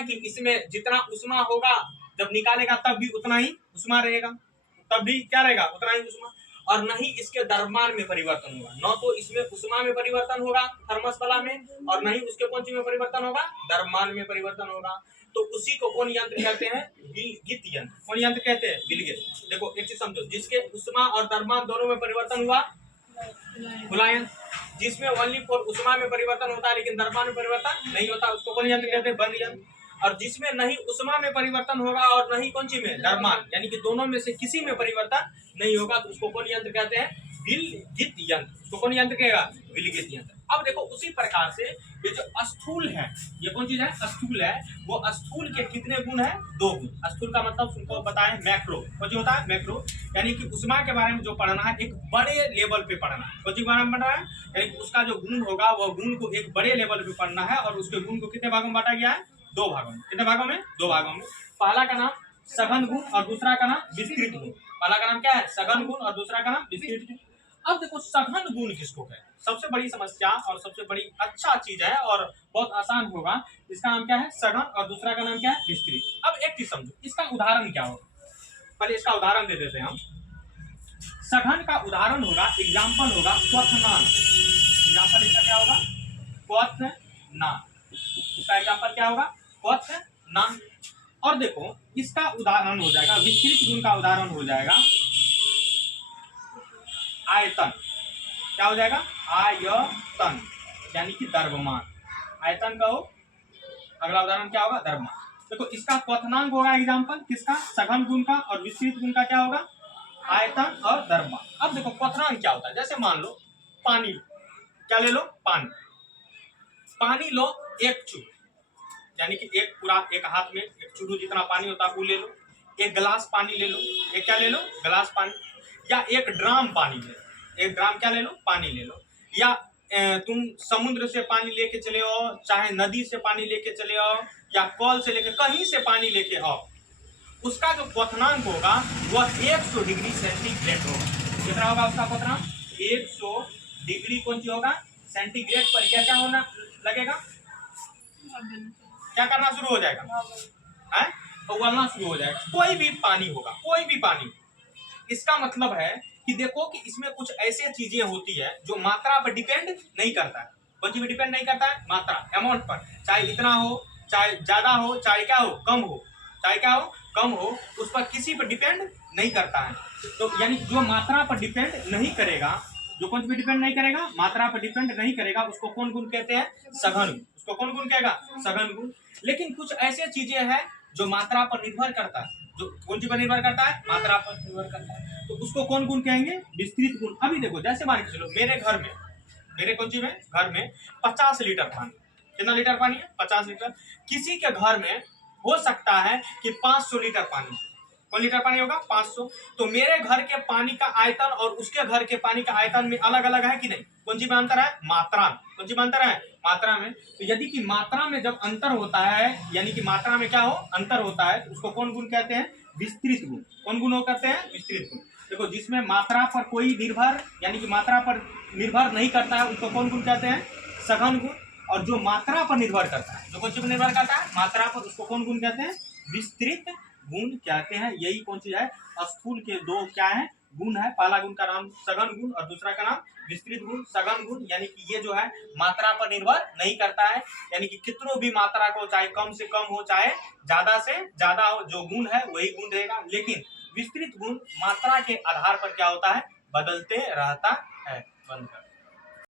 है कि इसमें जितना उष्मा होगा जब निकालेगा तब भी उतना ही उष्मा रहेगा, तब भी क्या रहेगा, उतना ही उष्मा। और न ही इसके द्रव्यमान में परिवर्तन होगा, न तो इसमें उष्मा में परिवर्तन होगा थर्मस वाला में, और न ही उसके कौन चीज में परिवर्तन होगा, द्रव्यमान में परिवर्तन होगा। तो उसी को कौन यंत्र कहते हैं, विलगित यंत्र। कौन यंत्र कहते हैं, विलगित। देखो एक चीज समझो, जिसके उष्मा और द्रव्यमान दोनों में परिवर्तन हुआ, खुला यंत्र। जिसमें ओनली फॉर उष्मा में परिवर्तन होता है लेकिन द्रव्यमान में परिवर्तन नहीं होता, उसको कौन यंत्र कहते हैं, बंद यंत्र। और जिसमें नहीं उष्मा में परिवर्तन होगा और नहीं कौन सी में, द्रव्यमान, यानी कि दोनों में से किसी में परिवर्तन नहीं होगा, तो उसको कौन यंत्र कहते हैं, विलगित यंत्र। उसको कौन यंत्र कहेगा, विलगित यंत्र। अब देखो उसी प्रकार से ये जो स्थूल है, ये कौन चीज है, स्थूल है, वो स्थूल के कितने गुण है, 2 गुण। स्थूल का मतलब तुमको बताएं मैक्रो, कौन होता है, मैक्रो, यानी कि उष्मा के बारे में जो पढ़ना है एक बड़े लेवल पे पढ़ना है। कौन चीज के बारे में पढ़ना है, यानी कि उसका जो गुण होगा वो गुण को एक बड़े लेवल पे पढ़ना है, और उसके गुण को कितने भागों में बांटा गया है, 2 भागों में। कितने भागों में, 2 भागों में। पहला का नाम सघन गुण और दूसरा का नाम विस्तृत गुण। पहला का नाम क्या है, सघन गुण, और दूसरा का नाम विस्तृत गुण। अब देखो सघन गुण किसको है, सबसे बड़ी समस्या और सबसे बड़ी अच्छा चीज है और बहुत आसान होगा, इसका नाम क्या है, सघन, और दूसरा का नाम क्या है, विस्तृत। अब एक चीज समझो, इसका उदाहरण क्या होगा, पहले इसका उदाहरण दे देते हैं हम। सघन का उदाहरण होगा, एग्जाम्पल होगा क्वथनान। एग्जाम्पल इसका क्या होगा, क्वथनान। इसका एग्जाम्पल क्या होगा, क्वथनान। और देखो इसका उदाहरण हो जाएगा, विस्तृत गुण का उदाहरण हो जाएगा आयतन। क्या हो जाएगा, आयतन, यानी कि द्रव्यमान। आयतन का हो, अगला उदाहरण क्या होगा, द्रव्यमान। देखो इसका क्वथनांक होगा एग्जाम्पल किसका, सघन गुण का, और विस्तृत गुण का क्या होगा, आयतन और द्रव्यमान। अब देखो क्वथनांक क्या होता है, जैसे मान लो पानी, क्या ले लो, पानी। पानी लो एक चुरू, यानी कि एक पूरा एक हाथ में एक चुरू जितना पानी होता है वो ले लो। एक गिलास पानी ले लो, एक क्या ले लो, गिलास पानी। या एक ड्राम पानी ले लो, एक ड्राम क्या ले लो, पानी ले लो। या तुम समुद्र से पानी लेके चले आओ, चाहे नदी से पानी लेके चले आओ, या कल से लेके कहीं से पानी लेके आओ, उसका जो क्वथनांक होगा वह 100 डिग्री सेंटीग्रेड होगा। कितना होगा उसका क्वथनांक, 100 डिग्री कौन सी होगा, सेंटीग्रेड पर यह क्या होना लगेगा, क्या करना शुरू हो जाएगा, है उबलना शुरू हो जाएगा। कोई भी पानी होगा, कोई भी पानी। इसका मतलब है कि देखो कि इसमें कुछ ऐसे चीजें होती है जो मात्रा पर डिपेंड नहीं करता है। कौन चीज पर डिपेंड नहीं करता है, मात्रा, अमाउंट पर। चाहे इतना हो, चाहे ज्यादा हो, चाहे क्या हो, कम हो, चाहे क्या हो, कम हो, उस पर किसी पर डिपेंड नहीं करता है। तो यानी जो मात्रा पर डिपेंड नहीं करेगा, जो कौन पर डिपेंड नहीं करेगा, मात्रा पर डिपेंड नहीं करेगा, उसको कौन गुण कहते हैं, सघन गुण। उसको कौन गुण कहेगा, सघन गुण। लेकिन कुछ ऐसे चीजें हैं जो मात्रा पर निर्भर करता है, जो कौन सी पर निर्भर करता है, मात्रा पर निर्भर करता है, तो उसको कौन गुण कहेंगे, विस्तृत गुण। अभी देखो जैसे मान के चलो मेरे घर में, मेरे कौन सी में, घर में 50 लीटर पानी। कितना लीटर पानी है, 50 लीटर। किसी के घर में हो सकता है कि 500 लीटर पानी। कौन लीटर पानी होगा, 500। तो मेरे घर के पानी का आयतन और उसके घर के पानी का आयतन में अलग अलग है कि नहीं, कौन सी में अंतर है, मात्रा में। कौन सी में अंतर है, मात्रा में। तो यदि कि मात्रा में जब अंतर होता है, यानी कि मात्रा में क्या हो, अंतर होता है, तो उसको कौन गुण कहते हैं, विस्तृत गुण। कौन गुण कहते हैं, विस्तृत गुण। देखो जिसमें मात्रा पर कोई निर्भर, यानी कि मात्रा पर निर्भर नहीं करता है, उसको कौन गुण कहते हैं, सघन गुण। और जो मात्रा पर निर्भर करता है, जो कौन सी पर निर्भर करता है, मात्रा पर, उसको कौन गुण कहते हैं, विस्तृत गुण कहते हैं। यही कौन सी है, स्थूल के 2 क्या है, गुण है। पहला गुण का नाम सघन गुण और दूसरा का नाम विस्तृत गुण। सघन गुण यानी कि ये जो है मात्रा पर निर्भर नहीं करता है, यानी कि कितनों भी मात्रा को, चाहे कम से कम हो, चाहे ज्यादा से ज्यादा हो, जो गुण है वही गुण रहेगा। लेकिन विस्तृत गुण मात्रा के आधार पर क्या होता है, बदलते रहता है। बंद कर।